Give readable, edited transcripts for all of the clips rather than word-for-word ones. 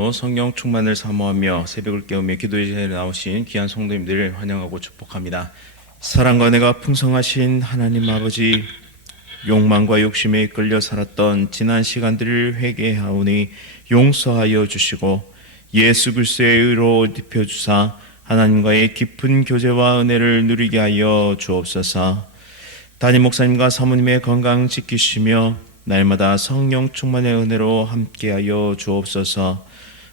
오늘도 성령 충만을 사모하며 새벽을 깨우며 기도의 자리에 나오신 귀한 성도님들을 환영하고 축복합니다. 사랑과 은혜가 풍성하신 하나님 아버지, 욕망과 욕심에 이끌려 살았던 지난 시간들을 회개하오니 용서하여 주시고 예수 그리스도의 의로 입혀주사 하나님과의 깊은 교제와 은혜를 누리게 하여 주옵소서. 담임 목사님과 사모님의 건강 지키시며 날마다 성령 충만의 은혜로 함께하여 주옵소서.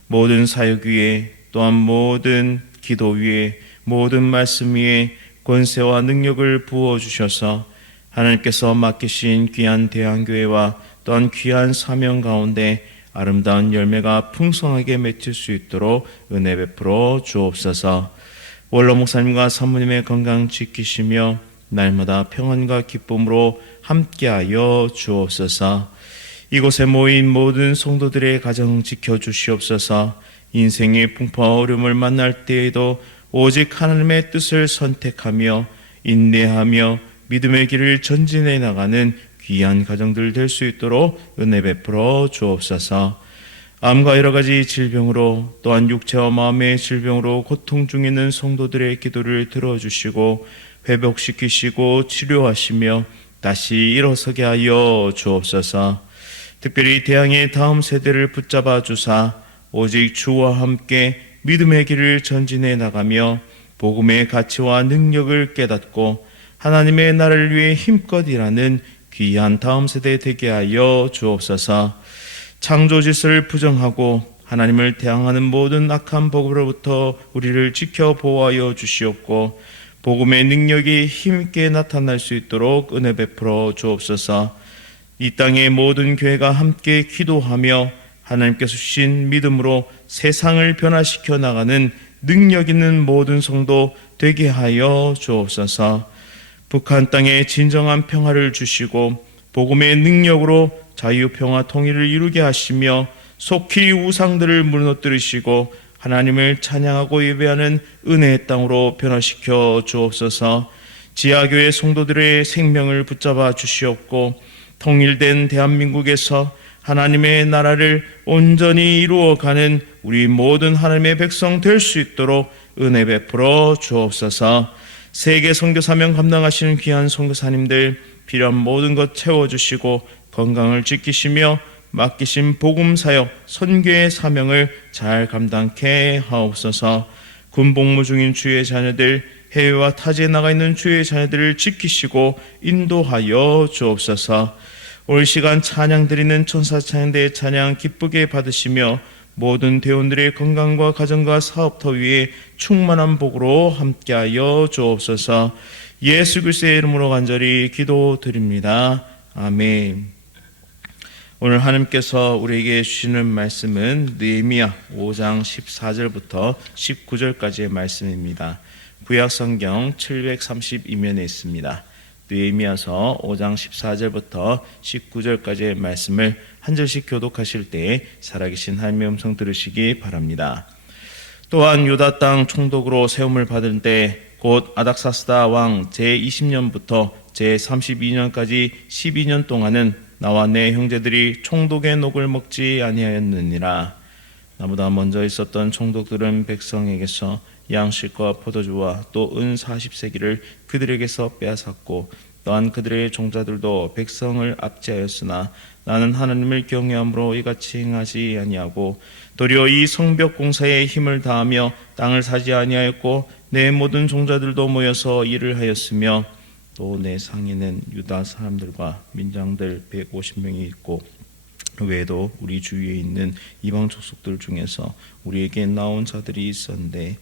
모든 사역 위에 또한 모든 기도 위에 모든 말씀 위에 권세와 능력을 부어주셔서 하나님께서 맡기신 귀한 대한교회와 또한 귀한 사명 가운데 아름다운 열매가 풍성하게 맺힐 수 있도록 은혜 베풀어 주옵소서. 원로 목사님과 사모님의 건강 지키시며 날마다 평안과 기쁨으로 함께하여 주옵소서. 이곳에 모인 모든 성도들의 가정 지켜주시옵소서. 인생의 풍파와 어려움을 만날 때에도 오직 하나님의 뜻을 선택하며 인내하며 믿음의 길을 전진해 나가는 귀한 가정들 될 수 있도록 은혜 베풀어 주옵소서. 암과 여러 가지 질병으로 또한 육체와 마음의 질병으로 고통 중에 있는 성도들의 기도를 들어주시고 회복시키시고 치료하시며 다시 일어서게 하여 주옵소서. 특별히 대항의 다음 세대를 붙잡아 주사 오직 주와 함께 믿음의 길을 전진해 나가며 복음의 가치와 능력을 깨닫고 하나님의 나라를 위해 힘껏 일하는 귀한 다음 세대 되게 하여 주옵소서. 창조짓을 부정하고 하나님을 대항하는 모든 악한 복으로부터 우리를 지켜 보호하여 주시옵고 복음의 능력이 힘있게 나타날 수 있도록 은혜 베풀어 주옵소서. 이 땅의 모든 교회가 함께 기도하며 하나님께서 주신 믿음으로 세상을 변화시켜 나가는 능력 있는 모든 성도 되게 하여 주옵소서. 북한 땅에 진정한 평화를 주시고 복음의 능력으로 자유, 평화, 통일을 이루게 하시며 속히 우상들을 무너뜨리시고 하나님을 찬양하고 예배하는 은혜의 땅으로 변화시켜 주옵소서. 지하교회 성도들의 생명을 붙잡아 주시옵고 통일된 대한민국에서 하나님의 나라를 온전히 이루어가는 우리 모든 하나님의 백성 될 수 있도록 은혜 베풀어 주옵소서. 세계 선교 사명 감당하시는 귀한 선교사님들 필요한 모든 것 채워주시고 건강을 지키시며 맡기신 복음 사역 선교의 사명을 잘 감당케 하옵소서. 군복무 중인 주의 자녀들 해외와 타지에 나가 있는 주의 자녀들을 지키시고 인도하여 주옵소서. 올 시간 찬양 드리는 천사 찬양대의 찬양 기쁘게 받으시며 모든 대원들의 건강과 가정과 사업터 위에 충만한 복으로 함께하여 주옵소서. 예수 그리스도의 이름으로 간절히 기도드립니다. 아멘. 오늘 하나님께서 우리에게 주시는 말씀은 느헤미야 5장 14절부터 19절까지의 말씀입니다. 구약성경 732면에 있습니다. 느헤미야서 5장 14절부터 19절까지의 말씀을 한 절씩 교독하실 때 살아계신 하나님의 음성 들으시기 바랍니다. 또한 유다 땅 총독으로 세움을 받을 때 곧 아닥사스다 왕 제20년부터 제32년까지 12년 동안은 나와 내 형제들이 총독의 녹을 먹지 아니하였느니라. 나보다 먼저 있었던 총독들은 백성에게서 양식과 포도주와 또 은 40세기를 그들에게서 빼앗았고 또한 그들의 종자들도 백성을 압제하였으나 나는 하나님을 경외함으로 이같이 행하지 아니하고 도리어 이 성벽 공사에 힘을 다하며 땅을 사지 아니하였고 내 모든 종자들도 모여서 일을 하였으며 또 내 상에는 유다 사람들과 민장들 150명이 있고 외에도 우리 주위에 있는 이방 족속들 중에서 우리에게 나온 자들이 있었는데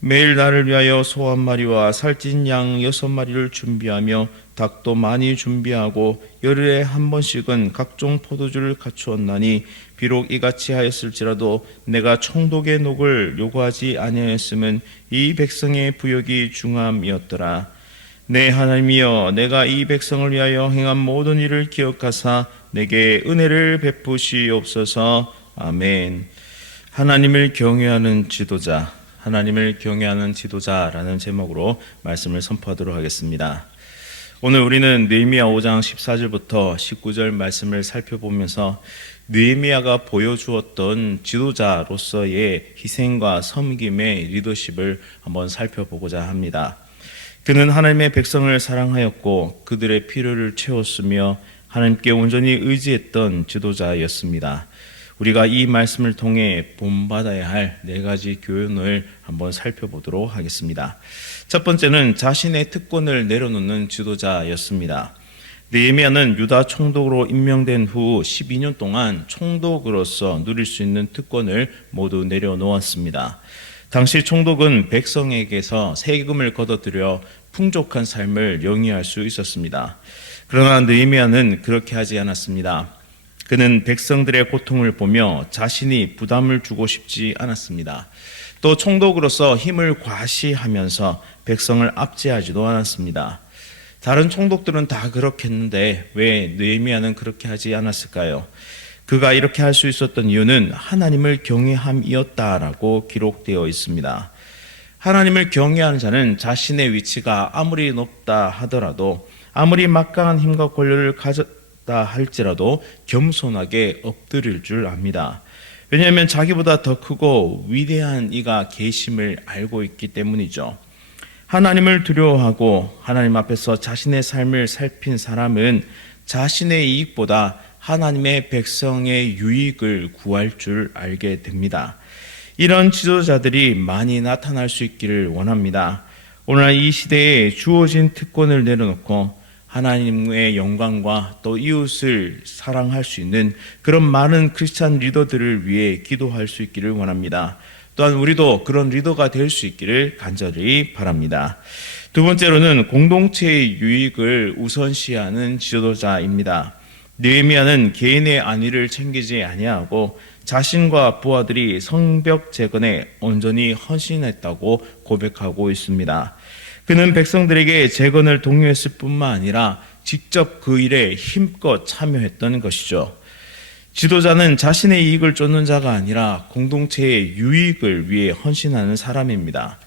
매일 나를 위하여 소 한 마리와 살찐 양 6마리를 준비하며 닭도 많이 준비하고 열흘에 한 번씩은 각종 포도주를 갖추었나니 비록 이같이 하였을지라도 내가 총독의 녹을 요구하지 아니하였음은 이 백성의 부역이 중함이었더라. 내 하나님이여, 내가 이 백성을 위하여 행한 모든 일을 기억하사 내게 은혜를 베푸시옵소서. 아멘. 하나님을 경외하는 지도자, 하나님을 경외하는 지도자라는 제목으로 말씀을 선포하도록 하겠습니다. 오늘 우리는 느헤미야 5장 14절부터 19절 말씀을 살펴보면서 느헤미야가 보여주었던 지도자로서의 희생과 섬김의 리더십을 한번 살펴보고자 합니다. 그는 하나님의 백성을 사랑하였고 그들의 필요를 채웠으며 하나님께 온전히 의지했던 지도자였습니다. 우리가 이 말씀을 통해 본받아야 할 네 가지 교훈을 한번 살펴보도록 하겠습니다. 첫 번째는 자신의 특권을 내려놓는 지도자였습니다. 느헤미야는 유다 총독으로 임명된 후 12년 동안 총독으로서 누릴 수 있는 특권을 모두 내려놓았습니다. 당시 총독은 백성에게서 세금을 걷어들여 풍족한 삶을 영위할 수 있었습니다. 그러나 느헤미야는 그렇게 하지 않았습니다. 그는 백성들의 고통을 보며 자신이 부담을 주고 싶지 않았습니다. 또 총독으로서 힘을 과시하면서 백성을 압제하지도 않았습니다. 다른 총독들은 다 그렇게 했는데 왜 느헤미야는 그렇게 하지 않았을까요? 그가 이렇게 할 수 있었던 이유는 하나님을 경외함이었다라고 기록되어 있습니다. 하나님을 경외하는 자는 자신의 위치가 아무리 높다 하더라도, 아무리 막강한 힘과 권력을 가졌다 할지라도 겸손하게 엎드릴 줄 압니다. 왜냐하면 자기보다 더 크고 위대한 이가 계심을 알고 있기 때문이죠. 하나님을 두려워하고 하나님 앞에서 자신의 삶을 살핀 사람은 자신의 이익보다 하나님의 백성의 유익을 구할 줄 알게 됩니다. 이런 지도자들이 많이 나타날 수 있기를 원합니다. 오늘 이 시대에 주어진 특권을 내려놓고 하나님의 영광과 또 이웃을 사랑할 수 있는 그런 많은 크리스찬 리더들을 위해 기도할 수 있기를 원합니다. 또한 우리도 그런 리더가 될 수 있기를 간절히 바랍니다. 두 번째로는 공동체의 유익을 우선시하는 지도자입니다. 느헤미야는 개인의 안위를 챙기지 아니하고 자신과 부하들이 성벽 재건에 온전히 헌신했다고 고백하고 있습니다. 그는 백성들에게 재건을 독려했을 뿐만 아니라 직접 그 일에 힘껏 참여했던 것이죠. 지도자는 자신의 이익을 쫓는 자가 아니라 공동체의 유익을 위해 헌신하는 사람입니다.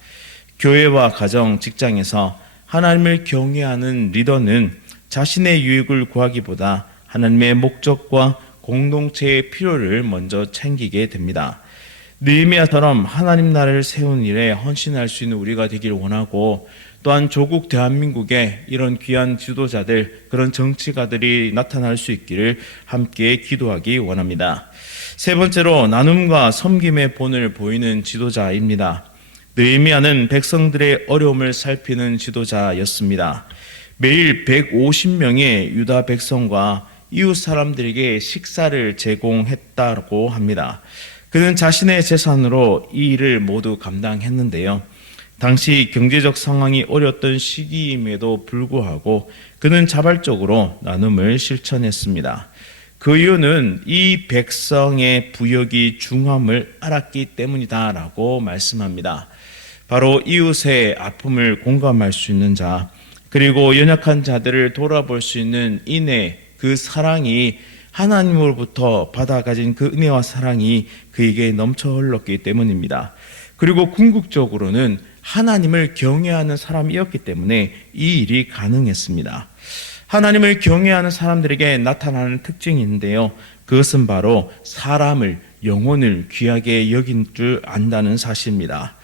교회와 가정, 직장에서 하나님을 경외하는 리더는 자신의 유익을 구하기보다 하나님의 목적과 공동체의 필요를 먼저 챙기게 됩니다. 느헤미야처럼 하나님 나라를 세운 일에 헌신할 수 있는 우리가 되기를 원하고, 또한 조국 대한민국에 이런 귀한 지도자들, 그런 정치가들이 나타날 수 있기를 함께 기도하기 원합니다. 세 번째로 나눔과 섬김의 본을 보이는 지도자입니다. 느헤미야는 백성들의 어려움을 살피는 지도자였습니다. 매일 150명의 유다 백성과 이웃 사람들에게 식사를 제공했다고 합니다. 그는 자신의 재산으로 이 일을 모두 감당했는데요. 당시 경제적 상황이 어려웠던 시기임에도 불구하고 그는 자발적으로 나눔을 실천했습니다. 그 이유는 이 백성의 부역이 중함을 알았기 때문이다라고 말씀합니다. 바로 이웃의 아픔을 공감할 수 있는 자, 그리고 연약한 자들을 돌아볼 수 있는 인애, 그 사랑이 하나님으로부터 받아가진 그 은혜와 사랑이 그에게 넘쳐 흘렀기 때문입니다. 그리고 궁극적으로는 하나님을 경외하는 사람이었기 때문에 이 일이 가능했습니다. 하나님을 경외하는 사람들에게 나타나는 특징이 있는데요. 그것은 바로 사람을, 영혼을 귀하게 여긴 줄 안다는 사실입니다.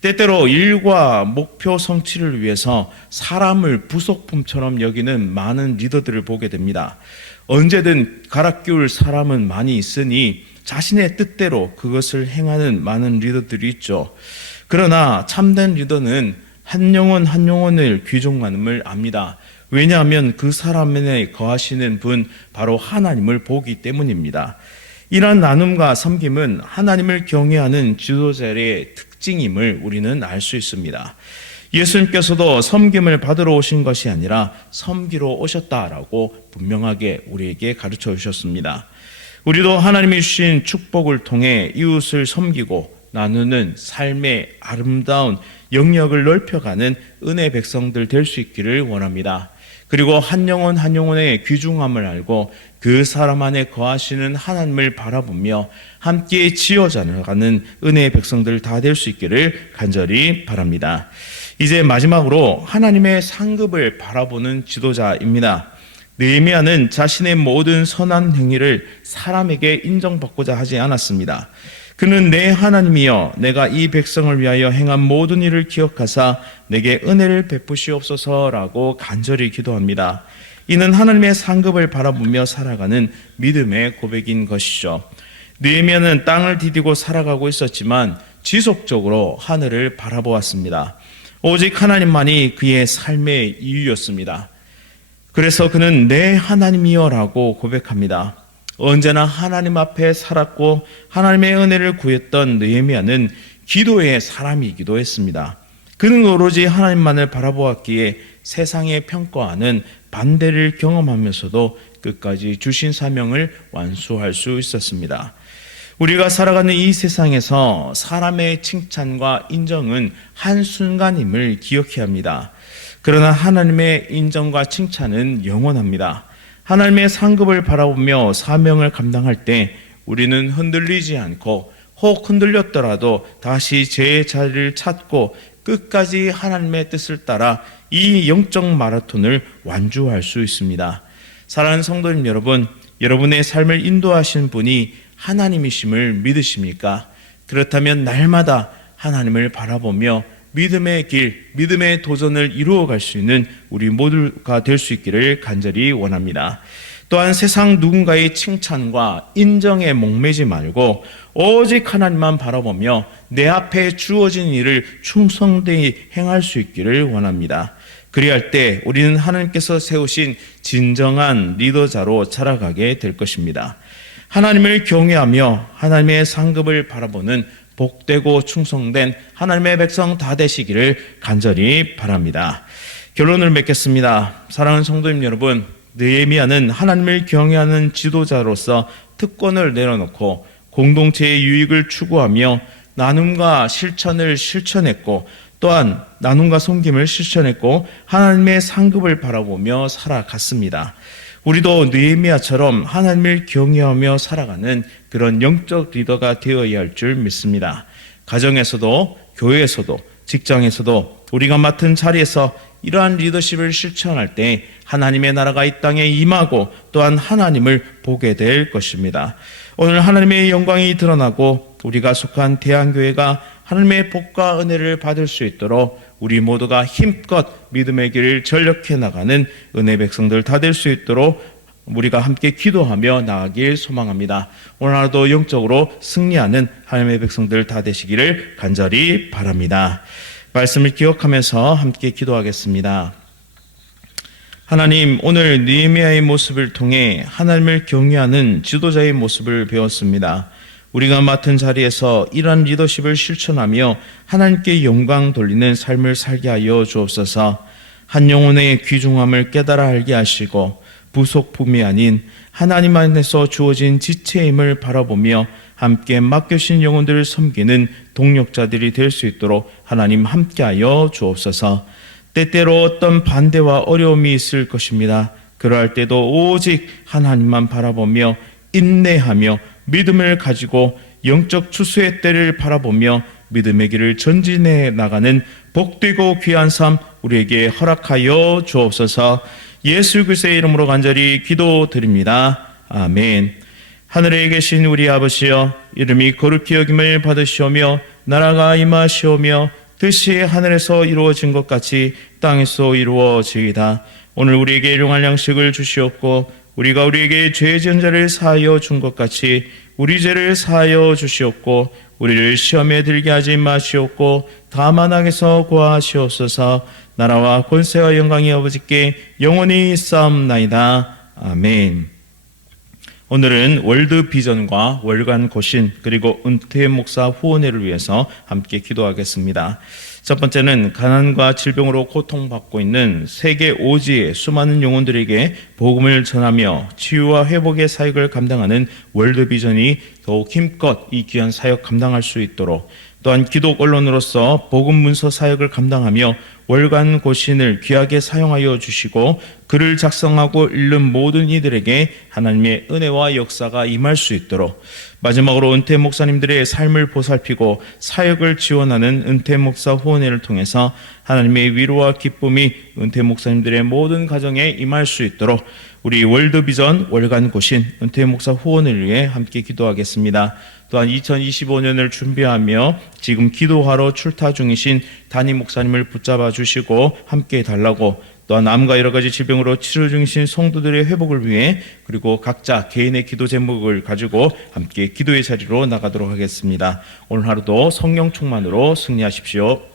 때때로 일과 목표 성취를 위해서 사람을 부속품처럼 여기는 많은 리더들을 보게 됩니다. 언제든 갈아 끼울 사람은 많이 있으니 자신의 뜻대로 그것을 행하는 많은 리더들이 있죠. 그러나 참된 리더는 한 영혼 한 영혼을 귀중함을 압니다. 왜냐하면 그 사람에 거하시는 분, 바로 하나님을 보기 때문입니다. 이러한 나눔과 섬김은 하나님을 경외하는 지도자의 특징임을 우리는 알 수 있습니다. 예수님께서도 섬김을 받으러 오신 것이 아니라 섬기러 오셨다라고 분명하게 우리에게 가르쳐 주셨습니다. 우리도 하나님이 주신 축복을 통해 이웃을 섬기고 나누는 삶의 아름다운 영역을 넓혀가는 은혜 백성들 될 수 있기를 원합니다. 그리고 한 영혼 한 영혼의 귀중함을 알고 그 사람 안에 거하시는 하나님을 바라보며 함께 지어져 나가는 은혜의 백성들 다 될 수 있기를 간절히 바랍니다. 이제 마지막으로 하나님의 상급을 바라보는 지도자입니다. 느헤미야는 자신의 모든 선한 행위를 사람에게 인정받고자 하지 않았습니다. 그는 내 하나님이여 내가 이 백성을 위하여 행한 모든 일을 기억하사 내게 은혜를 베푸시옵소서라고 간절히 기도합니다. 이는 하나님의 상급을 바라보며 살아가는 믿음의 고백인 것이죠. 느헤미야는 땅을 디디고 살아가고 있었지만 지속적으로 하늘을 바라보았습니다. 오직 하나님만이 그의 삶의 이유였습니다. 그래서 그는 내 하나님이여라고 고백합니다. 언제나 하나님 앞에 살았고 하나님의 은혜를 구했던 느헤미야는 기도의 사람이기도 했습니다. 그는 오로지 하나님만을 바라보았기에 세상의 평가와는 반대를 경험하면서도 끝까지 주신 사명을 완수할 수 있었습니다. 우리가 살아가는 이 세상에서 사람의 칭찬과 인정은 한순간임을 기억해야 합니다. 그러나 하나님의 인정과 칭찬은 영원합니다. 하나님의 상급을 바라보며 사명을 감당할 때 우리는 흔들리지 않고 혹 흔들렸더라도 다시 제 자리를 찾고 끝까지 하나님의 뜻을 따라 이 영적 마라톤을 완주할 수 있습니다. 사랑하는 성도님 여러분, 여러분의 삶을 인도하시는 분이 하나님이심을 믿으십니까? 그렇다면 날마다 하나님을 바라보며 믿음의 길, 믿음의 도전을 이루어갈 수 있는 우리 모두가 될 수 있기를 간절히 원합니다. 또한 세상 누군가의 칭찬과 인정에 목매지 말고 오직 하나님만 바라보며 내 앞에 주어진 일을 충성되이 행할 수 있기를 원합니다. 그리할 때 우리는 하나님께서 세우신 진정한 리더자로 자라가게 될 것입니다. 하나님을 경외하며 하나님의 상급을 바라보는 복되고 충성된 하나님의 백성 다 되시기를 간절히 바랍니다. 결론을 맺겠습니다. 사랑하는 성도님 여러분, 느헤미야는 하나님을 경외하는 지도자로서 특권을 내려놓고 공동체의 유익을 추구하며 나눔과 실천을 실천했고 또한 나눔과 섬김을 실천했고 하나님의 상급을 바라보며 살아갔습니다. 우리도 느헤미야처럼 하나님을 경외하며 살아가는 그런 영적 리더가 되어야 할 줄 믿습니다. 가정에서도 교회에서도 직장에서도 우리가 맡은 자리에서 이러한 리더십을 실천할 때 하나님의 나라가 이 땅에 임하고 또한 하나님을 보게 될 것입니다. 오늘 하나님의 영광이 드러나고 우리가 속한 대한교회가 하나님의 복과 은혜를 받을 수 있도록 우리 모두가 힘껏 믿음의 길을 전력해 나가는 은혜 백성들 다 될 수 있도록 우리가 함께 기도하며 나아가길 소망합니다. 오늘 하루도 영적으로 승리하는 하나님의 백성들 다 되시기를 간절히 바랍니다. 말씀을 기억하면서 함께 기도하겠습니다. 하나님, 오늘 느헤미야의 모습을 통해 하나님을 경외하는 지도자의 모습을 배웠습니다. 우리가 맡은 자리에서 이러한 리더십을 실천하며 하나님께 영광 돌리는 삶을 살게 하여 주옵소서. 한 영혼의 귀중함을 깨달아 알게 하시고 부속품이 아닌 하나님 안에서 주어진 지체임을 바라보며 함께 맡겨신 영혼들을 섬기는 동력자들이 될 수 있도록 하나님 함께하여 주옵소서. 때때로 어떤 반대와 어려움이 있을 것입니다. 그러할 때도 오직 하나님만 바라보며 인내하며 믿음을 가지고 영적 추수의 때를 바라보며 믿음의 길을 전진해 나가는 복되고 귀한 삶 우리에게 허락하여 주옵소서. 예수 그리스도의 이름으로 간절히 기도드립니다. 아멘. 하늘에 계신 우리 아버지여, 이름이 거룩히 여김을 받으시오며 나라가 임하시오며 뜻이 하늘에서 이루어진 것 같이 땅에서 이루어지이다. 오늘 우리에게 일용할 양식을 주시옵고 우리가 우리에게 죄 지은 자를 사하여 준 것 같이 우리 죄를 사하여 주시옵고 우리를 시험에 들게 하지 마시옵고 다만 악에서 구하시옵소서. 나라와 권세와 영광이 아버지께 영원히 있사옵나이다. 아멘. 오늘은 월드 비전과 월간 고신 그리고 은퇴 목사 후원회를 위해서 함께 기도하겠습니다. 첫 번째는 가난과 질병으로 고통받고 있는 세계 오지의 수많은 영혼들에게 복음을 전하며 치유와 회복의 사역을 감당하는 월드 비전이 더욱 힘껏 이 귀한 사역 감당할 수 있도록, 또한 기독 언론으로서 복음 문서 사역을 감당하며 월간 고신을 귀하게 사용하여 주시고 글을 작성하고 읽는 모든 이들에게 하나님의 은혜와 역사가 임할 수 있도록, 마지막으로 은퇴 목사님들의 삶을 보살피고 사역을 지원하는 은퇴 목사 후원회를 통해서 하나님의 위로와 기쁨이 은퇴 목사님들의 모든 가정에 임할 수 있도록 우리 월드비전 월간 고신 은퇴 목사 후원을 위해 함께 기도하겠습니다. 또한 2025년을 준비하며 지금 기도하러 출타 중이신 담임 목사님을 붙잡아 주시고 함께 해달라고, 또한 암과 여러 가지 질병으로 치료 중이신 성도들의 회복을 위해, 그리고 각자 개인의 기도 제목을 가지고 함께 기도의 자리로 나가도록 하겠습니다. 오늘 하루도 성령 충만으로 승리하십시오.